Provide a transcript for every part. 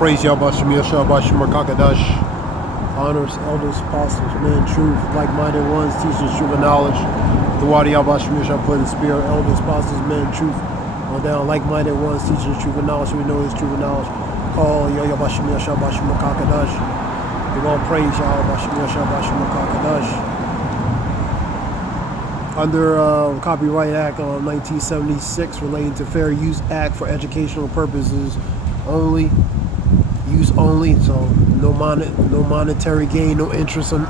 Praise Yahweh Shemir Shabbat Shemar Kakadash. Honors, elders, apostles, men, truth, like-minded ones, teachers, truth and knowledge. The water Yahweh Shemir shall put in spirit, elders, apostles, men, truth. On down, like-minded ones, teachers, truth and knowledge. We know His truth and knowledge. Call Yahweh Shemir Shabbat Shemar Kakadash. We all praise Yahweh Shemir Shabbat Shemar Kakadash. Under Copyright Act of 1976 relating to Fair Use Act for educational purposes only, use only, so no monetary gain, no interest on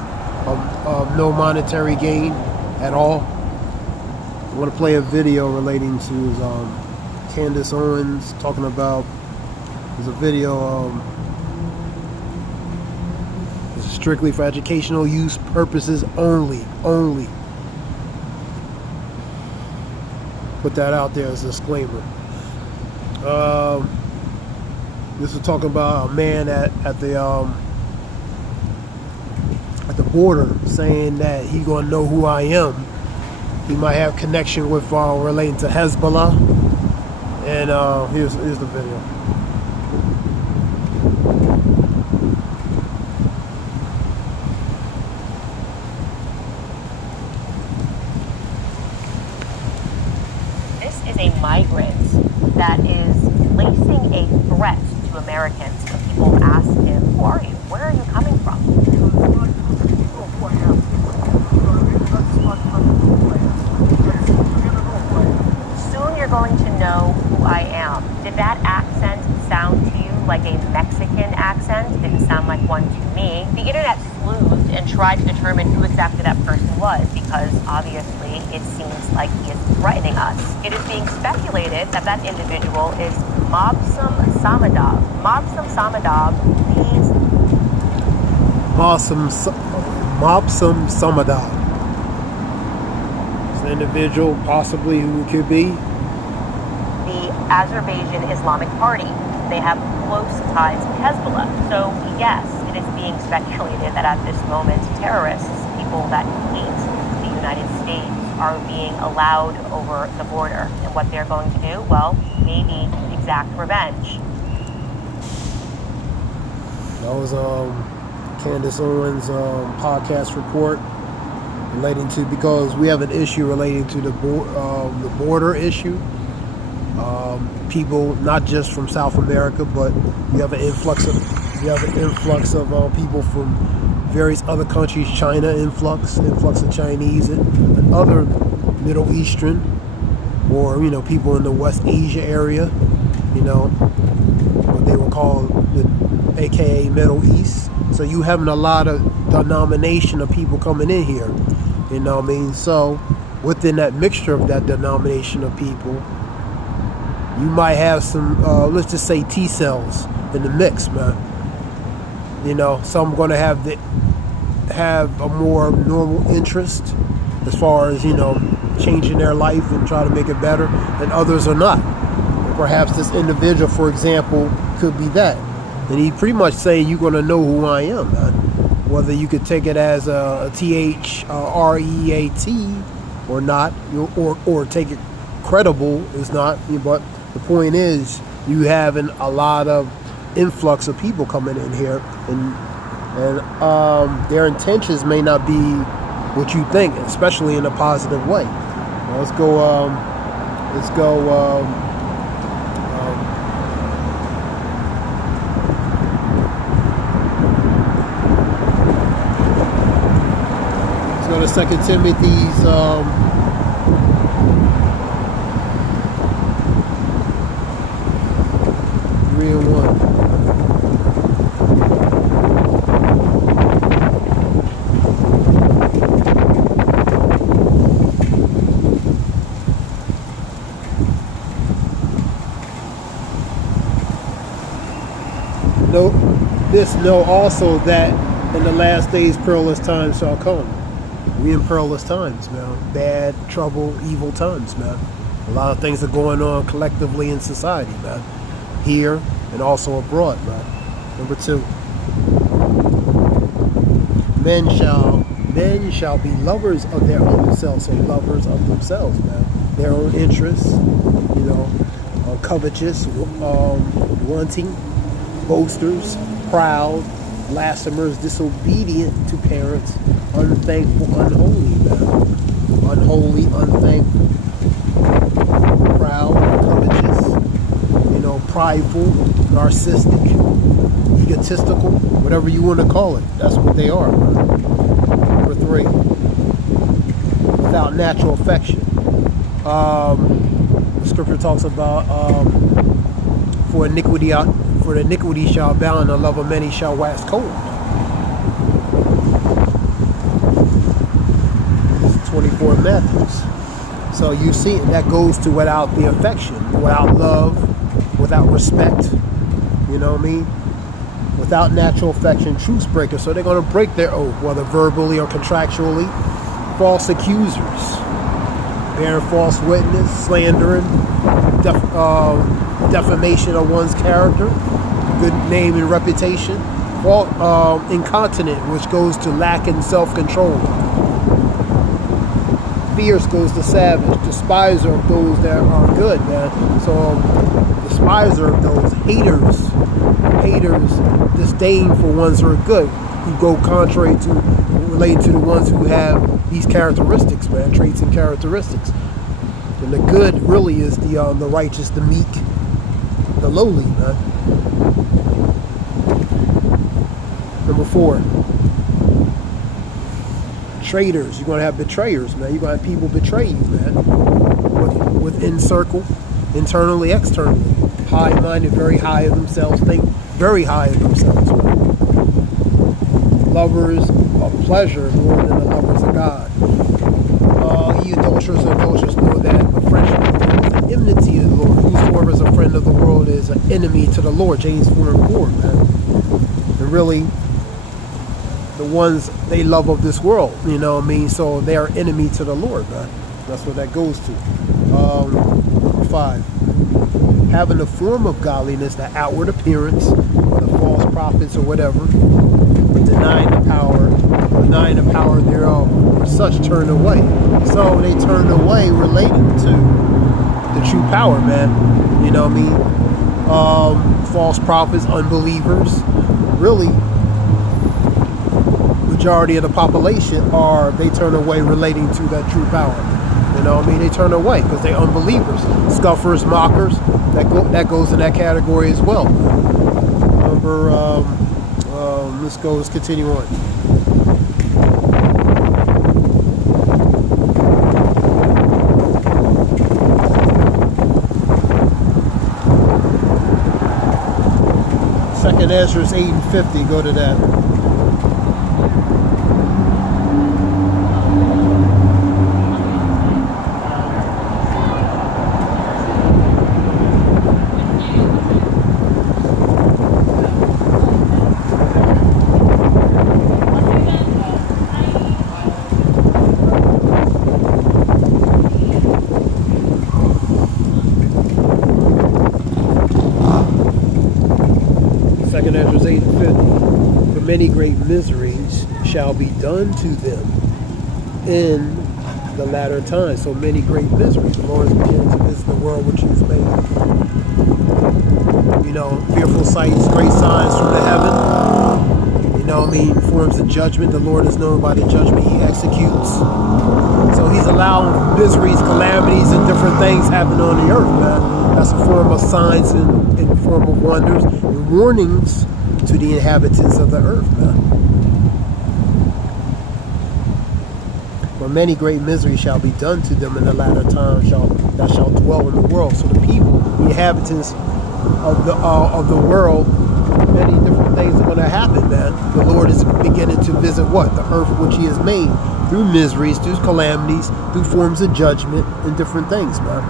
no monetary gain at all. I want to play a video relating to Candace Owens talking about, there's a video this is strictly for educational use purposes only. Put that out there as a disclaimer. This is talking about a man at the border saying that he gonna know who I am. He might have connection with relating to Hezbollah. And here's the video. A migrant that is placing a threat to Americans. When people ask him, who are you? Where are you coming from? Soon you're going to know who I am. Did that accent sound to you like a Mexican accent? It didn't sound like one to me. The internet sleuthed and tried to determine who exactly that person was, because obviously it seems like he is threatening us. It is being speculated that that individual is Mobsam Samadov. Mobsam Samadov means Mobsam Samadov. It's an individual possibly who it could be. The Azerbaijan Islamic Party. They have close ties to Hezbollah. So yes, it is being speculated that at this moment, terrorists, people that hate the United States, are being allowed over the border. And what they're going to do, well, maybe exact revenge. That was Candace Owens' podcast report relating to, because we have an issue relating to the border issue. People not just from South America, but you have an influx of people from various other countries. China influx of Chinese and other Middle Eastern, or people in the West Asia area, what they would call the AKA Middle East. So you having a lot of denomination of people coming in here, So within that mixture of that denomination of people, you might have some, let's just say, T cells in the mix, man. Some going to have a more normal interest as far as changing their life and try to make it better, and others are not. Perhaps this individual, for example, could be that, and he pretty much saying you're going to know who I am, man. Whether you could take it as a THREAT or not, or take it credible is not, but the point is you having a lot of influx of people coming in here, and their intentions may not be what you think, especially in a positive way. Let's go. Let's go to 2 Timothy's. 3:1. Know also that in the last days perilous times shall come. We in perilous times, man. Bad, trouble, evil times, man. A lot of things are going on collectively in society, man. Here and also abroad, man. Number 2. Men shall be lovers of their own selves, so lovers of themselves, man. Their own interests, covetous, wanting, boasters, proud, blasphemers, disobedient to parents, unthankful, unholy, man. Unholy, unthankful, proud, covetous, prideful, narcissistic, egotistical, whatever you want to call it. That's what they are, man. Number 3, without natural affection. The scripture talks about for the iniquity shall abound, and the love of many shall wax cold. It's 24 Matthews. So you see, that goes to without the affection, without love, without respect. You know what I mean? Without natural affection, truce breakers. So they're going to break their oath, whether verbally or contractually. False accusers, bearing false witness, slandering, defamation of one's character, good name and reputation. Incontinent, which goes to lacking self-control. Fierce goes to savage. Despiser of those that are good, man. So despiser of those haters, disdain for ones who are good, who go contrary to, related to the ones who have these characteristics, man, traits and characteristics. And the good really is the righteous, the meek, the lowly, man. Number 4, traitors. You're going to have betrayers, man. You're going to have people betray you, man. Within circle, internally, externally. High-minded, very high of themselves, think very high of themselves, man. Lovers of pleasure more than the lovers of God. Ye adulterers and adulterers know that a friendship is an enmity of the Lord. Whosoever is a friend of the world is an enemy to the Lord. James 4:4, man. And really, the ones they love of this world, you know what I mean? So they are enemy to the Lord, man. That's what that goes to. Number 5, having the form of godliness, the outward appearance, or the false prophets or whatever, but denying the power thereof, for such turn away. So they turn away relating to the true power, man. You know what I mean? False prophets, unbelievers, really, majority of the population they turn away relating to that true power. You know what I mean? They turn away because they're unbelievers, scoffers, mockers. That goes in that category as well. Number, let's continue on. Second Ezra 8:50. Go to that. Second Ezra 8:50. For many great miseries shall be done to them in the latter times. So many great miseries. The Lord is beginning to visit the world which He's made. You know, fearful sights, great signs from the heaven. You know what I mean? Forms of judgment. The Lord is known by the judgment He executes. So He's allowing miseries, calamities, and different things happen on the earth, man. That's a form of signs and in form of wonders and warnings to the inhabitants of the earth, man. For many great miseries shall be done to them in the latter time that shall dwell in the world. So the people, the inhabitants of the world, many different things are going to happen, man. The Lord is beginning to visit what? The earth which He has made through miseries, through calamities, through forms of judgment and different things, man.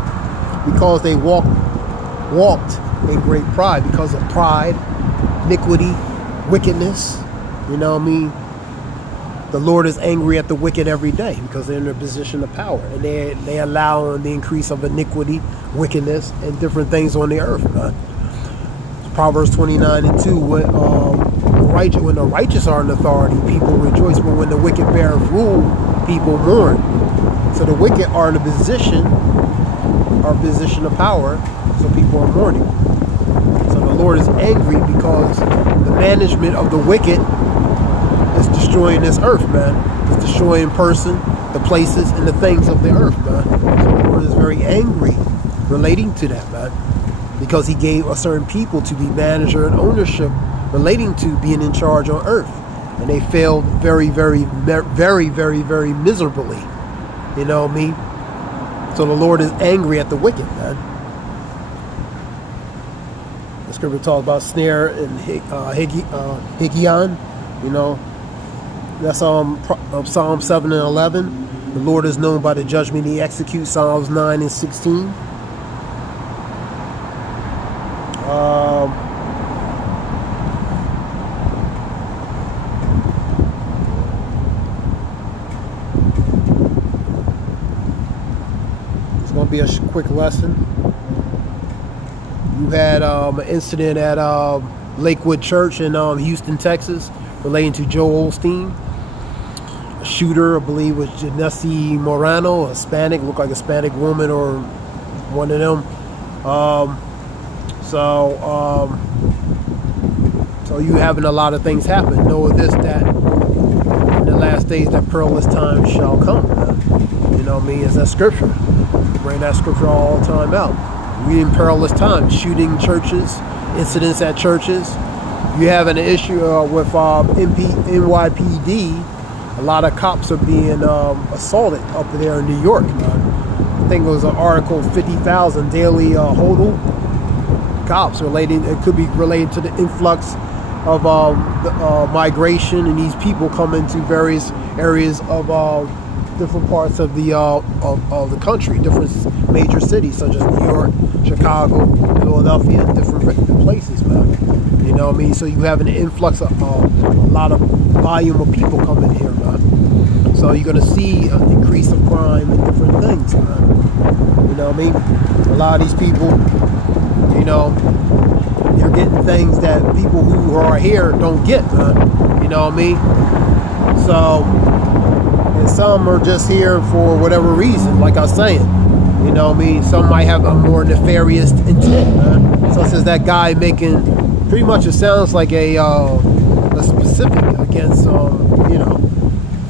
Because they walked in great pride, because of pride, iniquity, wickedness. You know what I mean? The Lord is angry at the wicked every day because they're in a position of power, and they allow the increase of iniquity, wickedness, and different things on the earth, man. Proverbs 29:2. When the righteous are in authority, people rejoice, but when the wicked bear rule, people mourn. So the wicked are in a position of power, so people are mourning. So the Lord is angry because the management of the wicked is destroying this earth, man. It's destroying person, the places, and the things of the earth, man. So the Lord is very angry relating to that, man, because he gave a certain people to be manager and ownership relating to being in charge on earth. And they failed very, very, very, very, very miserably. You know what I mean? So the Lord is angry at the wicked, man. The scripture talks about snare and Higgaion. You know, that's Psalm 7 and 11. The Lord is known by the judgment he executes, Psalms 9 and 16. It's going to be a quick lesson. You had an incident at Lakewood Church in Houston, Texas, relating to Joel Osteen. A shooter, I believe, was Janessa Morano, a Hispanic, looked like a Hispanic woman or one of them. So you having a lot of things happen. Know this, that in the last days that perilous times shall come. You know what I mean? It's that scripture. Bring that scripture all the time out. We in perilous times, shooting churches, incidents at churches. You having an issue with NYPD. A lot of cops are being assaulted up there in New York. I think it was an article, 50,000 daily hodl cops relating. It could be related to the influx of migration and these people coming to various areas of different parts of the country, different major cities such as New York, Chicago, Philadelphia, different places, man. You know what I mean? So you have an influx of a lot of volume of people coming here, man. So you're gonna see an increase of crime and different things, man. You know what I mean? A lot of these people, you know, they're getting things that people who are here don't get, man. You know what I mean? So, and some are just here for whatever reason, like I was saying. You know what I mean? Some might have a more nefarious intent, man. Such as that guy making, pretty much it sounds like a specific against, you know,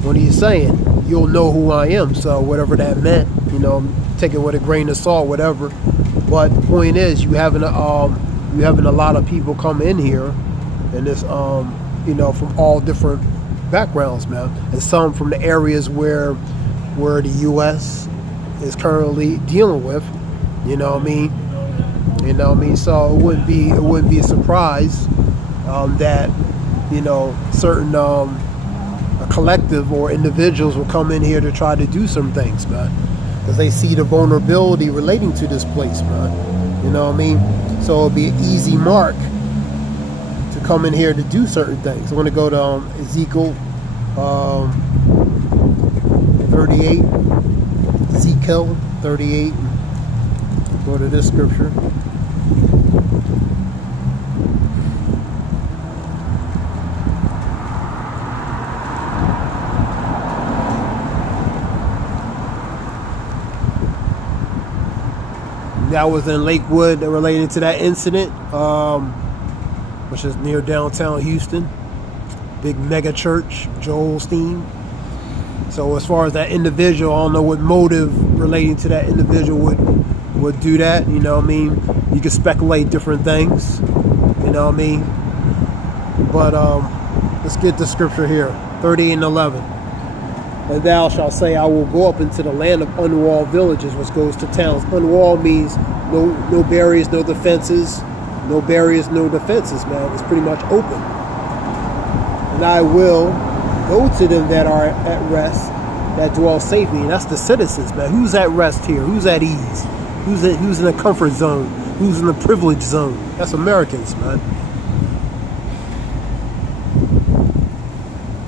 what he's saying. You'll know who I am. So whatever that meant, you know, take it with a grain of salt, whatever. But the point is, you having a lot of people come in here, and this, you know, from all different backgrounds, man, and some from the areas where the U.S. is currently dealing with. You know what I mean? You know what I mean? So it wouldn't be a surprise that, you know, certain a collective or individuals will come in here to try to do some things, man, because they see the vulnerability relating to this place, man. You know what I mean? So it'll be an easy mark to come in here to do certain things. I'm going to go to Ezekiel 38. Ezekiel 38. Go to this scripture. That was in Lakewood related to that incident, which is near downtown Houston. Big mega church, Joel Osteen. So as far as that individual, I don't know what motive relating to that individual would do that. You know what I mean? You can speculate different things. You know what I mean? But let's get the scripture here. 38 and 11. And thou shalt say, I will go up into the land of unwalled villages, which goes to towns. Unwalled means no barriers, no defenses. No barriers, no defenses, man. It's pretty much open. And I will go to them that are at rest, that dwell safely. And that's the citizens, man. Who's at rest here? Who's at ease? Who's in a comfort zone? Who's in the privilege zone? That's Americans, man.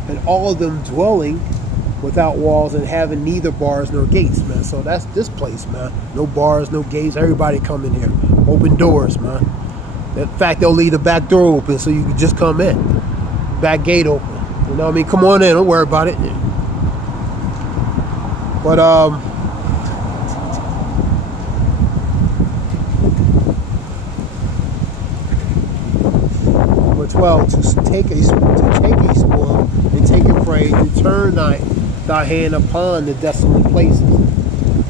And all of them dwelling without walls and having neither bars nor gates, man. So that's this place, man. No bars, no gates. Everybody come in here. Open doors, man. In fact, they'll leave the back door open so you can just come in. Back gate open. You know what I mean? Come on in. Don't worry about it. But 12, to take a spoil and take a prey, to turn thy hand upon the desolate places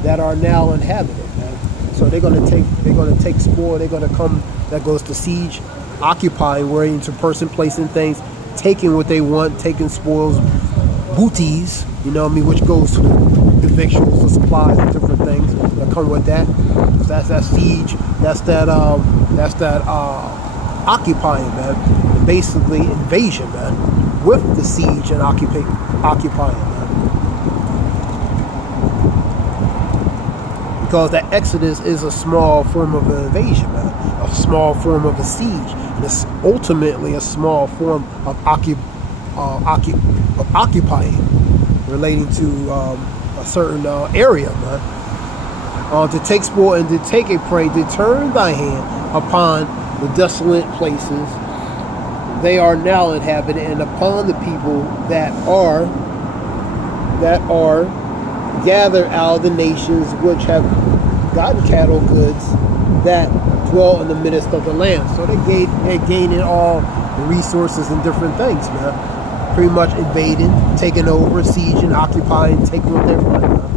that are now inhabited, man. So they're gonna take spoil, they're gonna come, that goes to siege, occupying, where into person, placing things, taking what they want, taking spoils, booties, you know what I mean, which goes to the victuals, the supplies, and different things that come with that. So that's that siege, that's that occupying, man. And basically invasion, man, with the siege and occupying, man. Because that exodus is a small form of an invasion, man, a small form of a siege, and it's ultimately a small form of occupying, relating to a certain area, man. To take spoil and to take a prey, to turn thy hand upon the desolate places they are now inhabited, and upon the people that are gathered out of the nations which have gotten cattle goods that dwell in the midst of the land. So they're gaining all the resources and different things, man. Pretty much invading, taking over, sieging, occupying, taking what they want, man.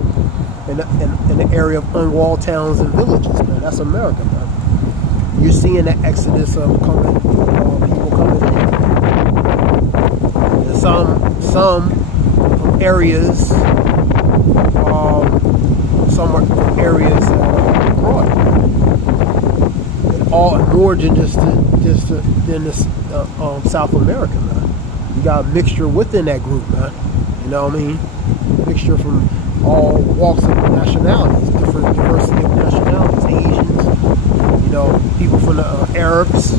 In the area of unwalled towns and villages, man. That's America, man. You're seeing the exodus of people coming in. And some areas, some are areas abroad, and all more than just in this South America, man. You got a mixture within that group, man. You know what I mean? Mixture from all walks of nationalities, different diversity of nationalities, Asians, you know, people from the Arabs,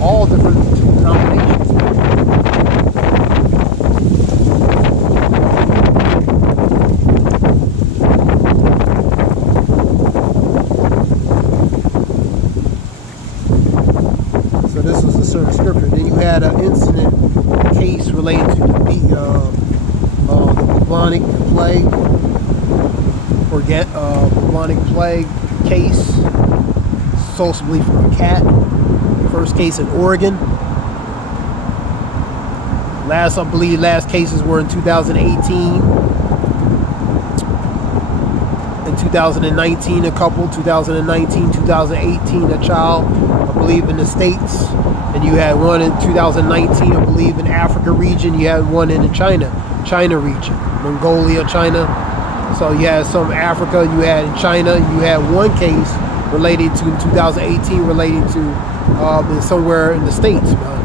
all different denominations. So this was a certain scripture. Then you had an incident case related to the bubonic plague, or bubonic plague case, supposedly from a cat. First case in Oregon. I believe last cases were in 2018. In 2019, a couple. 2019, 2018, a child, I believe, in the States. And you had one in 2019, I believe, in Africa region. You had one in the China region, Mongolia, China. So you had some Africa, you had in China, you had one case related to in 2018 relating to somewhere in the States, man.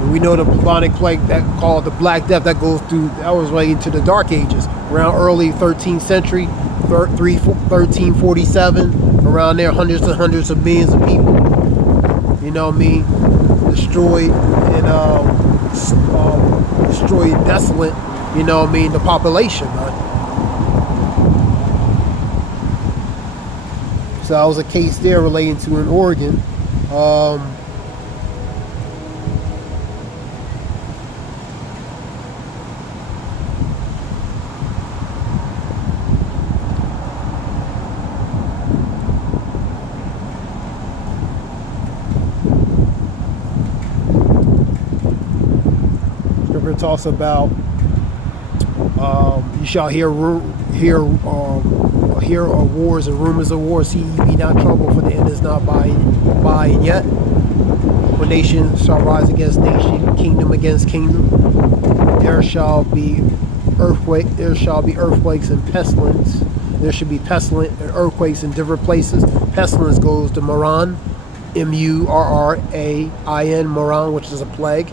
And we know the bubonic plague that called the Black Death, that was related to the Dark Ages, around early 13th century, 1347, around there, hundreds and hundreds of millions of people, you know what I mean, destroyed and desolate, you know what I mean, the population, man. So that was a case there relating to in Oregon. Scripture talks about you shall hear wars and rumors of wars. See, ye be not troubled, for the end is not by and yet. For nation shall rise against nation, kingdom against kingdom. There shall be earthquakes and pestilence. There should be pestilence and earthquakes in different places. Pestilence goes to Moran, Murrain, Moran, which is a plague.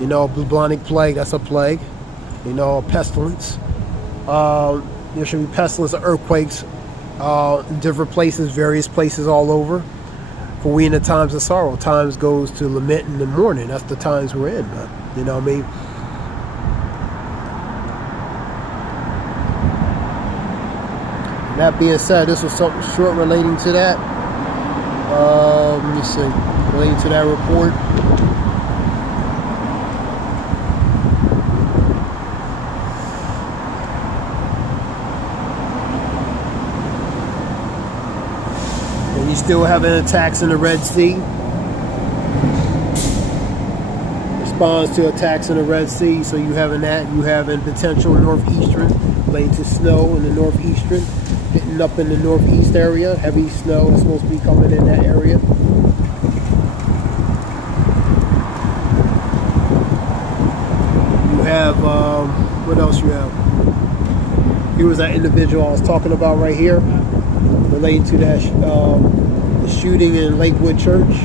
You know, bubonic plague, that's a plague. You know, pestilence. There should be pestilence and earthquakes in different places, various places all over. For we in the times of sorrow, times goes to lamenting and mourning. That's the times we're in, man. You know what I mean? And that being said, this was something short relating to that. Let me see. Relating to that report. still having attacks in the Red Sea. Responds to attacks in the Red Sea. So you having that. You having potential northeastern relating to snow in the northeastern, hitting up in the northeast area. Heavy snow is supposed to be coming in that area. You have what else you have? Here was that individual I was talking about right here, relating to that the shooting in Lakewood Church.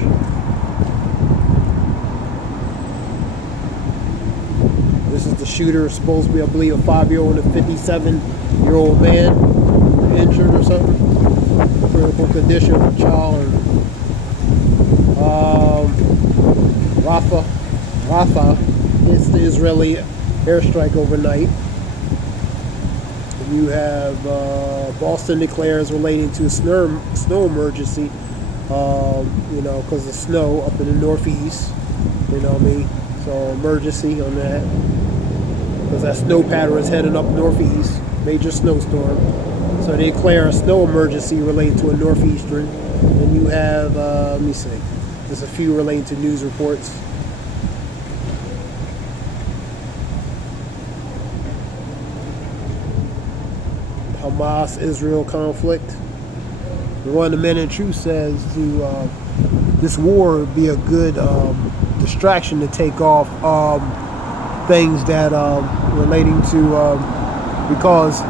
This is the shooter, supposed to be, I believe, a 5-year-old and a 57-year-old man injured or something. Critical condition for child. Rafah hits the Israeli airstrike overnight. And you have Boston declares relating to snow emergency, because of snow up in the northeast. You know what I mean? So emergency on that. Because that snow pattern is heading up northeast. Major snowstorm. So they declare a snow emergency relating to a northeastern. And you have, let me see. There's a few relating to news reports. Hamas-Israel conflict. One of the men in truth says this war would be a good distraction to take off things that relating to because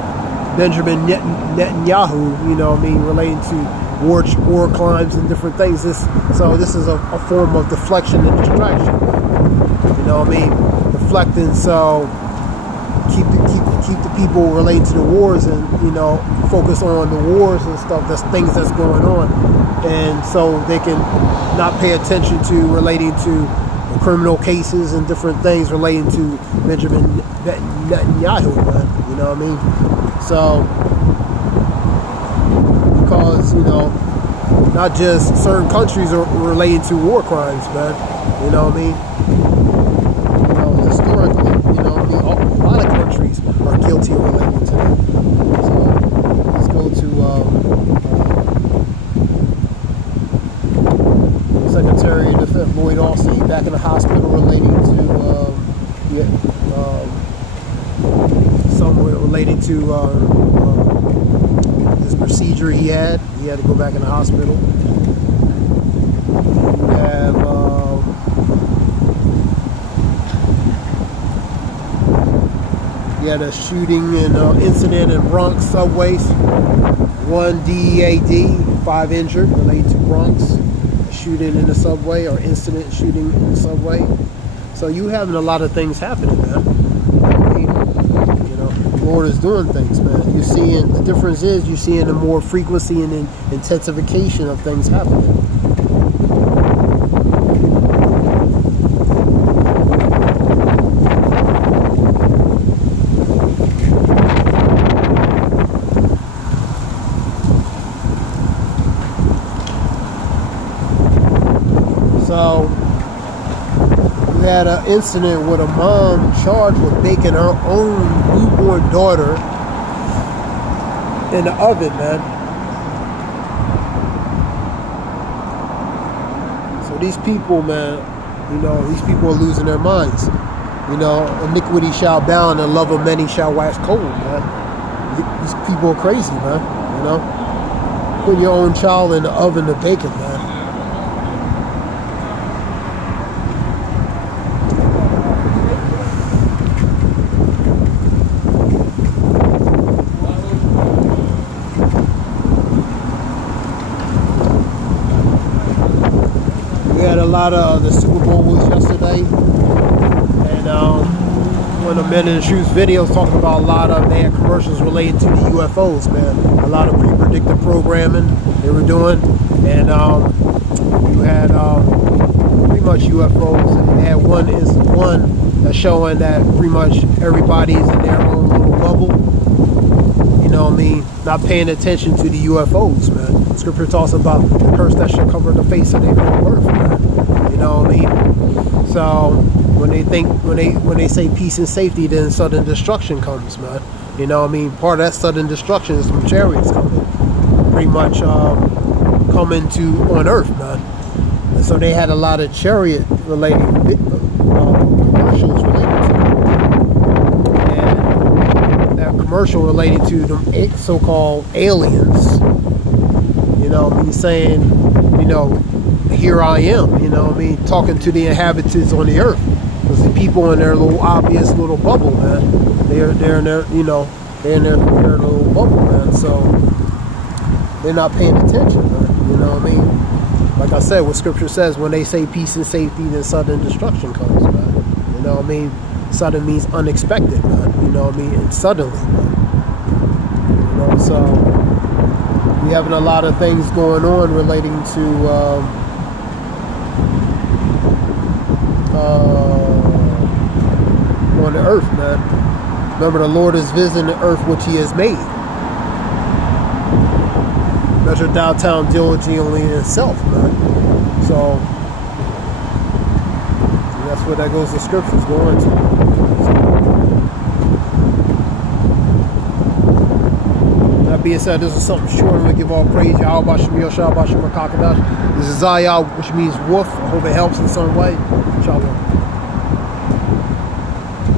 Benjamin Netanyahu, relating to war crimes and different things. So this is a form of deflection and distraction. Deflecting. So keep the people relating to the wars and focus on the wars and stuff. That's things that's going on, and so they can not pay attention to relating to criminal cases and different things relating to Benjamin Netanyahu, man. You know what I mean? So because not just certain countries are related to war crimes, man. You know what I mean? Historically, a lot of countries are guilty of relating to that. So let's go to Secretary of Defense Lloyd Austin back in the hospital relating to somewhere relating to this procedure he had. He had to go back in the hospital. We have we had a shooting and incident in Bronx subways. 1 DEAD, 5 injured related to Bronx. Shooting in the subway or incident shooting in the subway. So you having a lot of things happening, man. The Lord is doing things, man. You're seeing, the difference is you're seeing the more frequency and intensification of things happening. So we had an incident with a mom charged with baking her own newborn daughter in the oven, man. So these people, man, these people are losing their minds. Iniquity shall abound and love of many shall wax cold, man. These people are crazy, man. Putting your own child in the oven to bake it, man. A lot of the Super Bowl was yesterday, and one of the Men in the Shoes videos talking about a lot of, they had commercials related to the UFOs, man. A lot of pre-predictive programming they were doing, and you had pretty much UFOs, and they had one that's showing that pretty much everybody's in their own little bubble. Not paying attention to the UFOs, man. Scripture talks about the curse that shall cover the face of the earth, man. So when they say peace and safety, then sudden destruction comes, man. Part of that sudden destruction is from chariots coming, pretty much coming to on earth, man. And so they had a lot of chariot related commercials related to it. And that commercial related to them so-called aliens, you know what I mean, saying, you know, here I am, you know what I mean, talking to the inhabitants on the earth. Because the people in their little obvious little bubble, man, they're in their, you know, they're in their little bubble, man. So they're not paying attention, man. You know what I mean? Like I said, what Scripture says, when they say peace and safety, then sudden destruction comes, man. You know what I mean? Sudden means unexpected, man. You know what I mean? And suddenly, man. You know, so we having a lot of things going on relating to on the earth, man. Remember, the Lord is visiting the earth which He has made. Measure downtown diligently in itself, man. So that's where that goes. The scriptures going to. That being said, this is something short. I'm gonna give all praise. Yahweh Shem Yoshua Bashim Rakakadash. This is Zayah, which means wolf. I hope it helps in some way. Shalom.